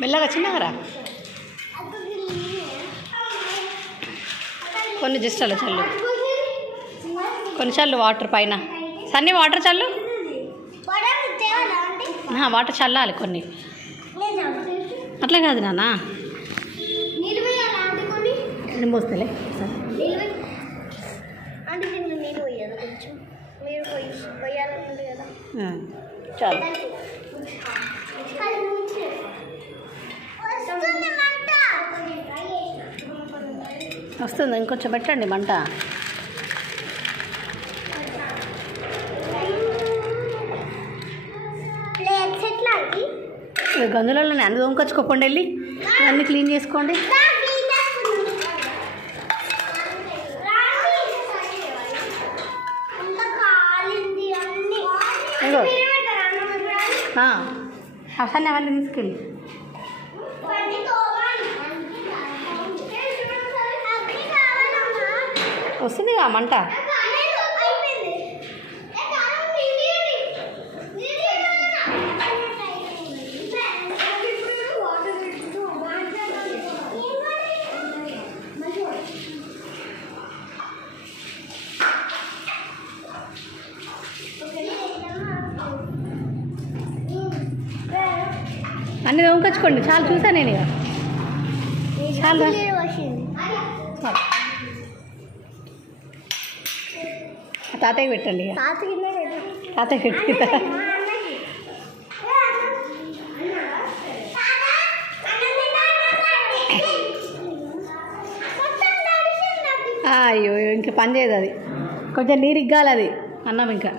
మెల్లగా చిన్నగా కొన్ని జస్ట్ అలా చల్లు, కొన్ని చల్లు వాటర్ పైన. సన్నీ వాటర్ చల్లు, వాటర్ చల్లాలి కొన్ని. అట్లా కాదు నాన్న, నేను పోస్తలే చాలు. వస్తుంది, ఇంకొంచెం పెట్టండి మంట. గందులలో అన్ని దొంకొచ్చుకోకండి, వెళ్ళి అన్నీ క్లీన్ చేసుకోండి. అవసరం అవన్నీ తీసుకెళ్ళి వస్తుంది మంట. అన్నీ దొంకొచ్చుకోండి, చాలా చూసా నేను. ఇక చాలా తాతయ్య పెట్టండి, ఇక తాతయ్య పెట్టి. అయ్యో ఇంకా పని చేయదు అది, కొంచెం నీరు ఇగ్గాలి అది అన్నం ఇంకా.